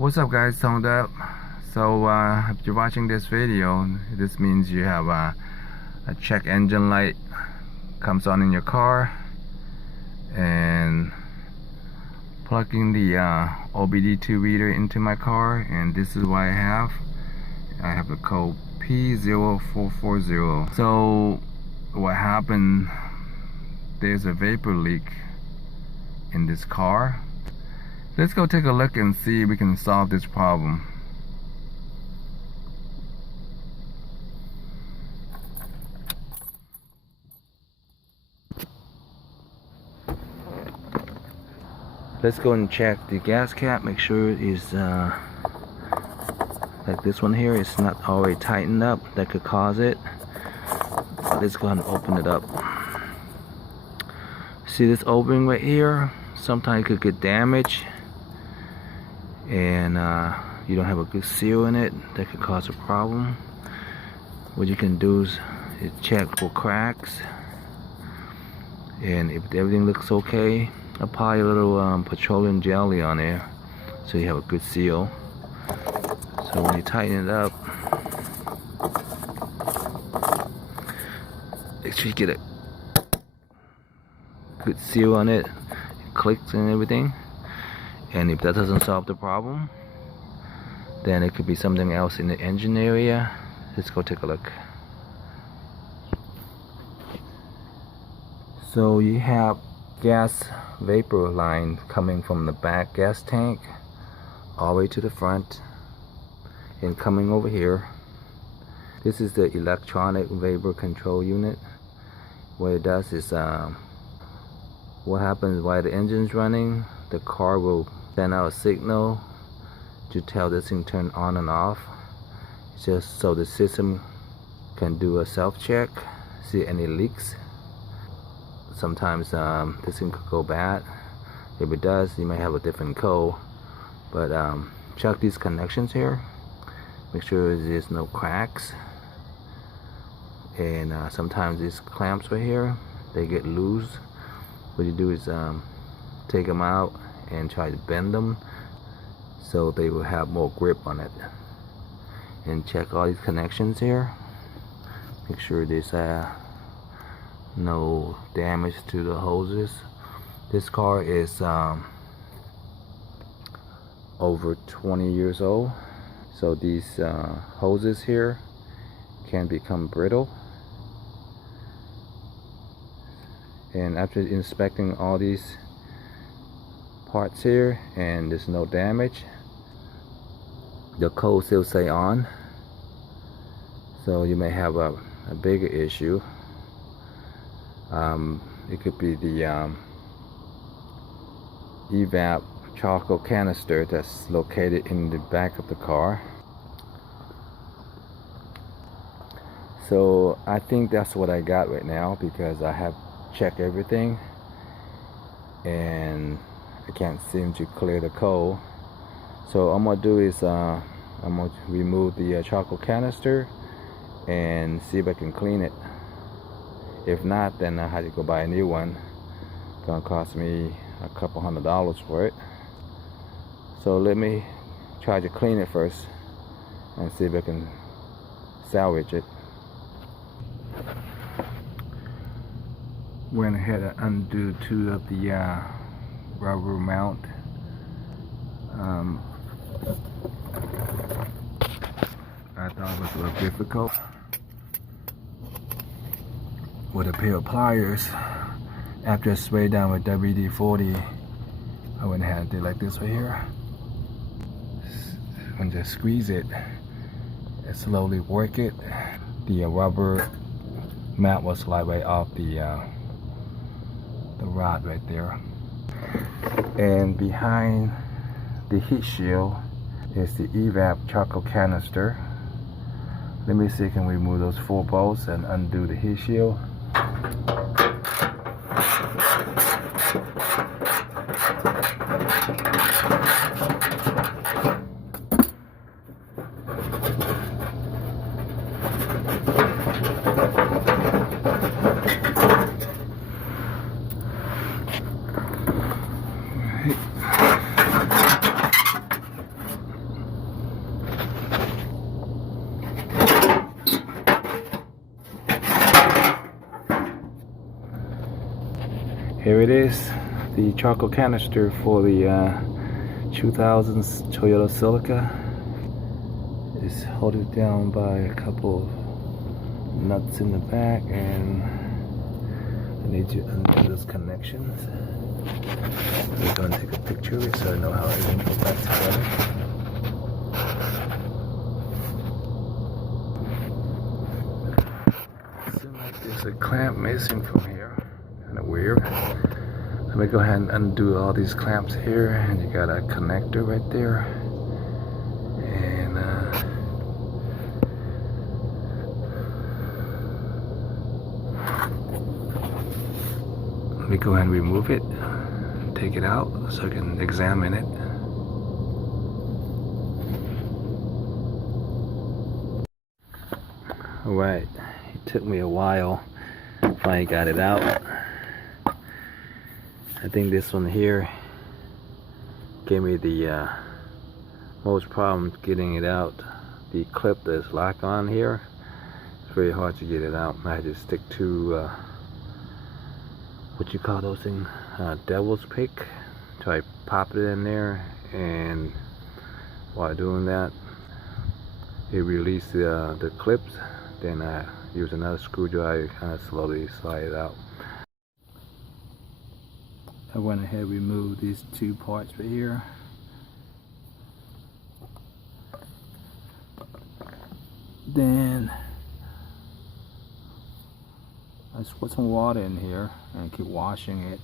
What's up guys, DUBB. So if you're watching this video, this means you have a check engine light comes on in your car, and plugging the OBDII reader into my car, and this is what I have the code P0440. So what happened, there's a vapor leak in this car. Let's go take a look and see if we can solve this problem. Let's go and check the gas cap, make sure it is like this one here, it's not already tightened up. That could cause it. Let's go ahead and open it up. See this opening right here? Sometimes it could get damaged, and you don't have a good seal in it. That could cause a problem. What you can do is check for cracks, and if everything looks okay, apply a little petroleum jelly on there so you have a good seal. So when you tighten it up, make sure you get a good seal on it. It clicks and everything. And if that doesn't solve the problem, then it could be something else in the engine area. Let's go take a look. So you have gas vapor line coming from the back gas tank all the way to the front and coming over here. This is the electronic vapor control unit. What it does is what happens while the engine's running, the car will send out a signal to tell this thing turn on and off, just so the system can do a self-check, see any leaks. Sometimes this thing could go bad. If it does, you may have a different code, but check these connections here, make sure there's no cracks. And sometimes these clamps right here, they get loose. What you do is take them out and try to bend them so they will have more grip on it. And check all these connections here, make sure there's no damage to the hoses. This car is over 20 years old, so these hoses here can become brittle. And after inspecting all these parts here and there's no damage, the code still say on, so you may have a bigger issue. It could be the evap charcoal canister that's located in the back of the car. So I think that's what I got right now, because I have checked everything and I can't seem to clear the code. So I'm gonna do is I'm gonna remove the charcoal canister and see if I can clean it. If not, then I had to go buy a new one. It's gonna cost me a couple $100 for it. So let me try to clean it first and see if I can salvage it. Went ahead and undo two of the rubber mount. I thought it was a little difficult. With a pair of pliers, after I sprayed down with WD-40, I went ahead and did like this right here. And just squeeze it and slowly work it. The rubber mat will slide right off the rod right there. And behind the heat shield is the evap charcoal canister. Let me see if I can remove those 4 bolts and undo the heat shield. Here it is, the charcoal canister for the 2000s Toyota Celica. It's held down by a couple of nuts in the back, and I need to undo those connections. We're going to take a picture of it so I know how everything goes back together. Seems like there's a clamp missing from here. Kind of weird. Let me go ahead and undo all these clamps here, and you got a connector right there. And let me go ahead and remove it, take it out so I can examine it. Alright, it took me a while. Finally got it out. I think this one here gave me the most problem getting it out. The clip that's locked on here, it's very hard to get it out. I had to stick to what you call those things, devil's pick. Try to pop it in there, and while doing that, it released the clips. Then I use another screwdriver to kind of slowly slide it out. I went ahead and removed these two parts right here. Then I just put some water in here and keep washing it.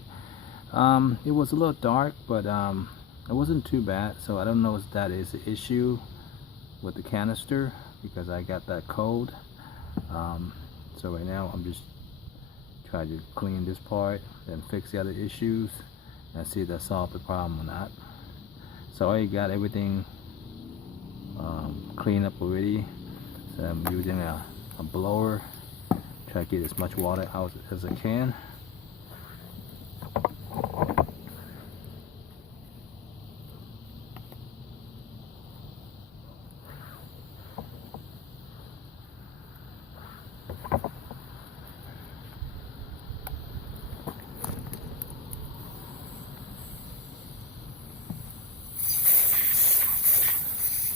It was a little dark, but it wasn't too bad, so I don't know if that is the issue with the canister, because I got that code. So right now I'm just trying to clean this part and fix the other issues and see if that solved the problem or not. So I got everything cleaned up already. So I'm using a blower, try to get as much water out as I can.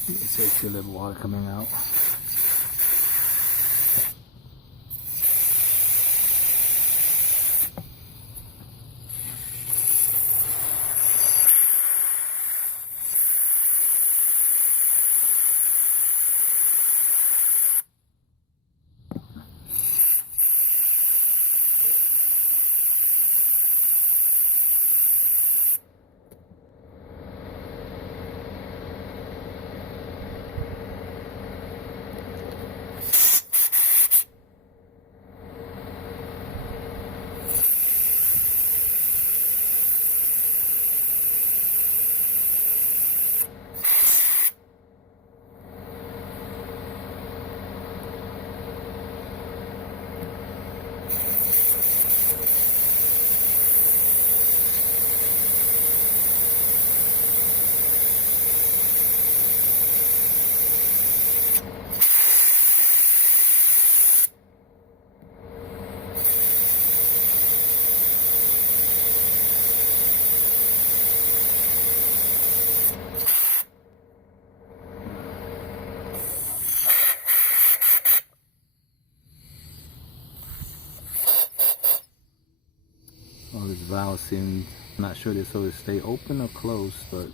You can see a little water coming out. All this valve seems, I'm not sure this will stay open or closed, but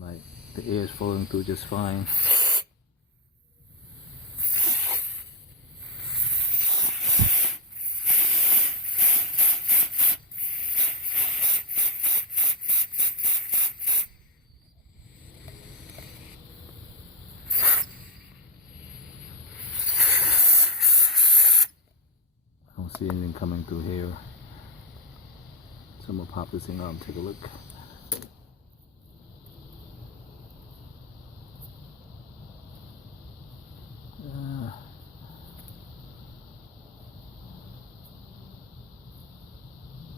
like the air is flowing through just fine. I don't see anything coming through here. So I'm gonna pop this thing out and take a look.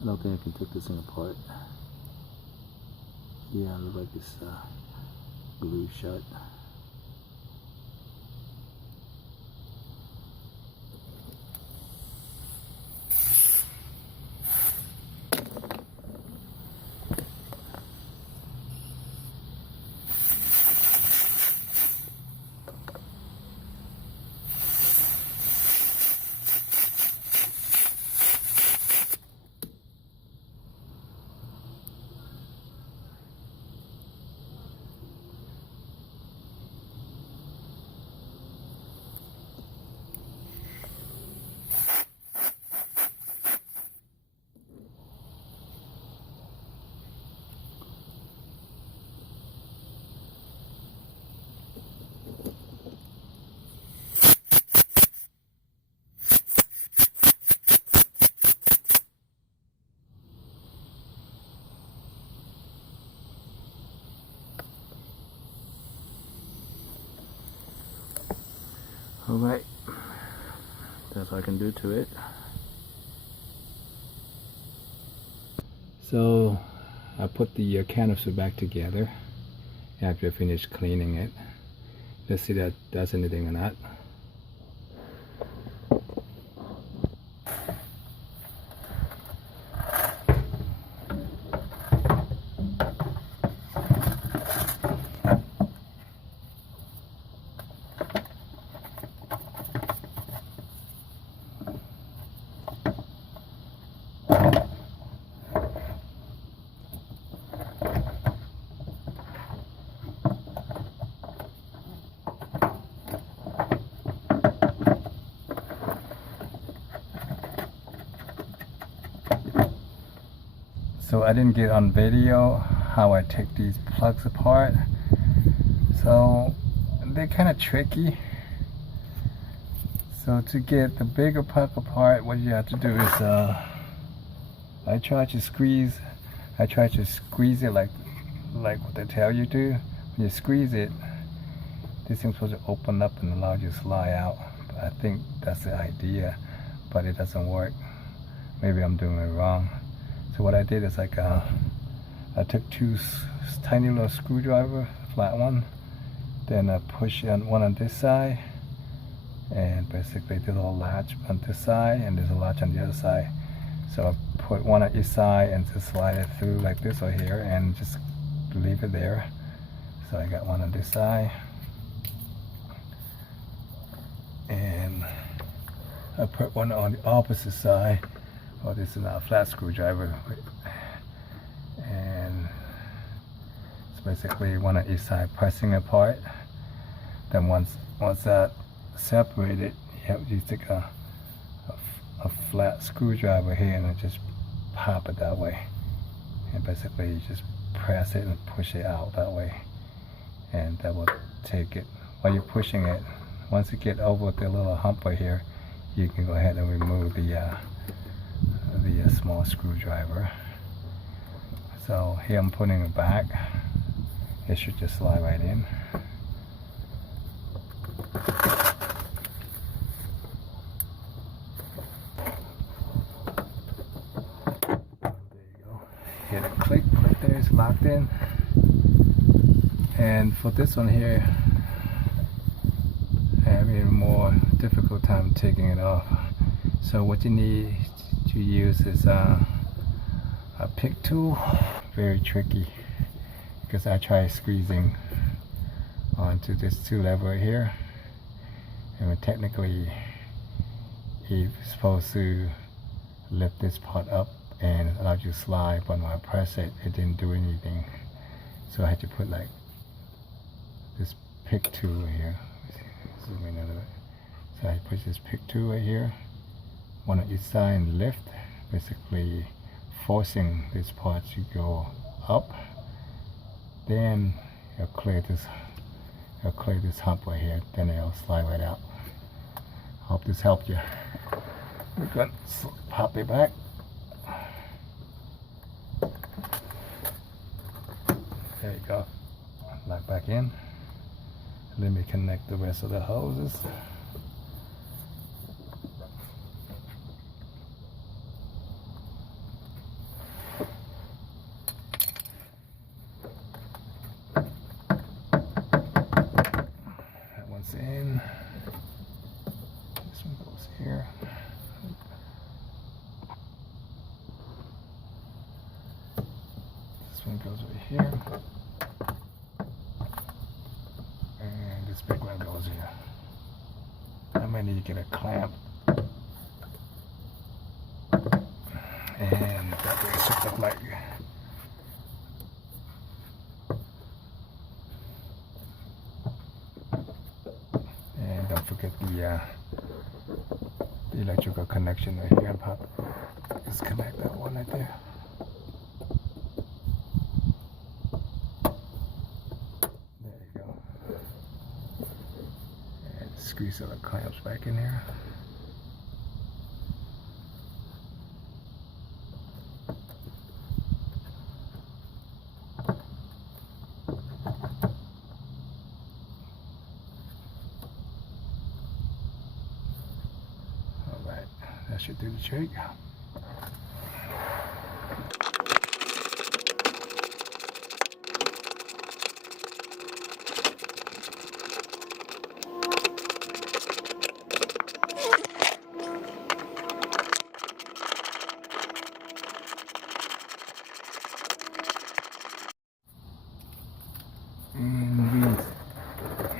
I don't think I can take this thing apart. Yeah, it looks like it's glued shut. Alright, that's all I can do to it. So I put the canister back together after I finished cleaning it. Let's see if that does anything or not. So I didn't get on video how I take these plugs apart. So they're kind of tricky. So to get the bigger plug apart, what you have to do is I try to squeeze it like what they tell you to. When you squeeze it, this thing's supposed to open up and allow you to slide out. But I think that's the idea, but it doesn't work. Maybe I'm doing it wrong. So what I did is like I took two tiny little screwdriver, flat one, then I push one on this side, and basically there's a little latch on this side and there's a latch on the other side. So I put one on each side and just slide it through like this or here and just leave it there. So I got one on this side, and I put one on the opposite side. Oh, this is not a flat screwdriver, and it's basically one on each side pressing apart. Then once that separated, you take a flat screwdriver here and just pop it that way, and basically you just press it and push it out that way, and that will take it. While you're pushing it, once you get over the little hump right here, you can go ahead and remove the small screwdriver. So here I'm putting it back. It should just slide right in. There you go. Hit it, click there, it's locked in. And for this one here, I'm having a more difficult time taking it off. So what you need to use is a pick tool. Very tricky because I try squeezing onto this two lever right here, and technically you're supposed to lift this part up and allow you to slide, but when I press it, it didn't do anything. So I had to put like this pick tool right here. Zoom in a little bit. So I push this pick tool right here, one on each side, and lift, basically forcing this part to go up. Then it'll clear this hump right here, then it'll slide right out. Hope this helped you. We're going to pop it back. There you go. Lock back in. Let me connect the rest of the hoses. That one's in. This one goes here. This one goes right here. And this big one goes here. I might need to get a clamp. And that way it should look like. And don't forget the electrical connection right here, and pop. Just connect that one right there. There you go. And squeeze all the clamps back in here. should do the trick.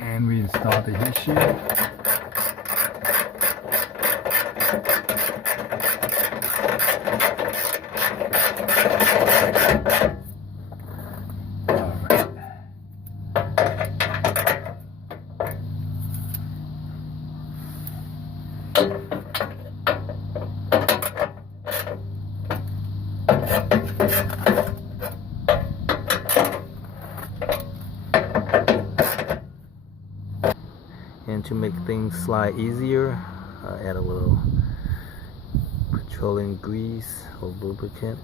And we install the heat shield. And to make things slide easier, add a little petroleum grease or lubricant.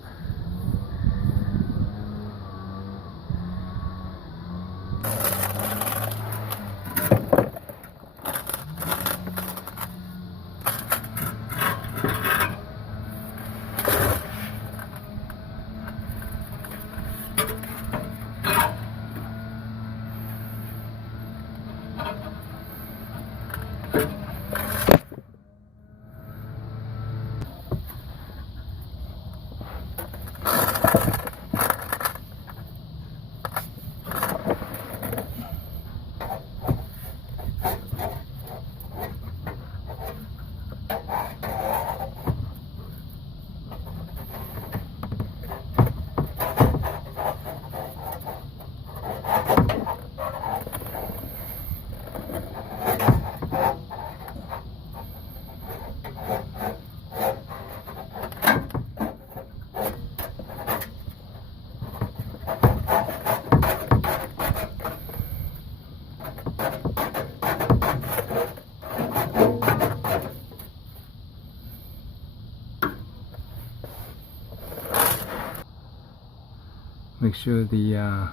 Make sure the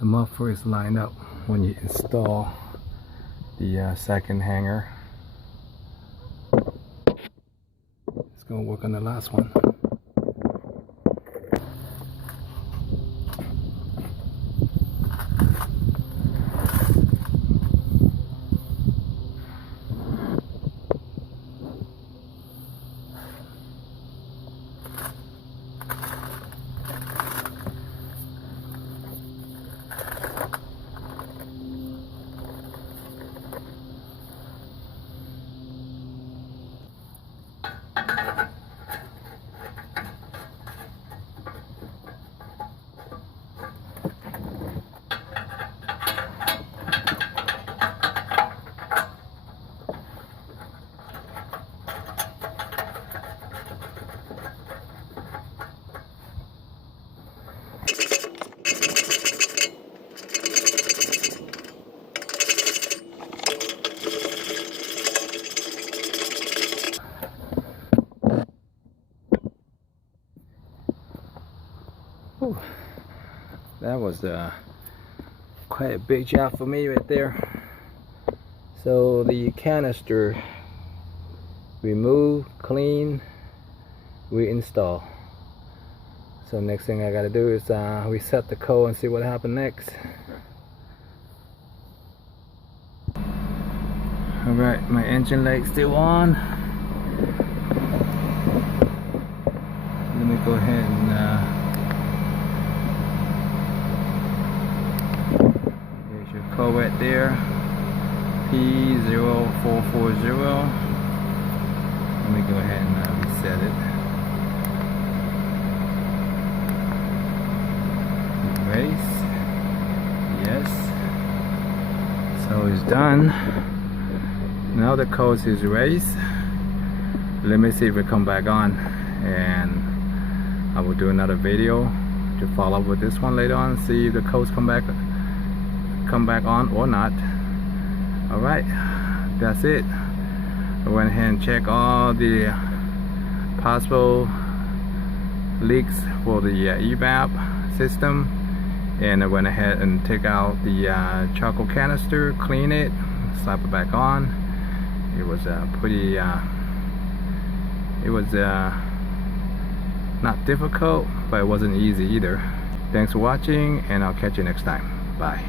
muffler is lined up when you install the second hanger. It's going to work on the last one. Whew. That was quite a big job for me right there. So the canister, remove, clean, reinstall. So next thing I gotta do is reset the code and see what happened next. Alright, my engine light's still on. Let me go ahead and there's your code right there, P0440. Let me go ahead and reset it. Erase. Yes. So it's done. Now the code is erased. Let me see if it come back on, and I will do another video to follow up with this one later on, see if the codes come back on or not. Alright, that's it. I went ahead and checked all the possible leaks for the DUBB system, and I went ahead and took out the charcoal canister, clean it, slap it back on. It was pretty It was not difficult, but it wasn't easy either. Thanks for watching, and I'll catch you next time. Bye.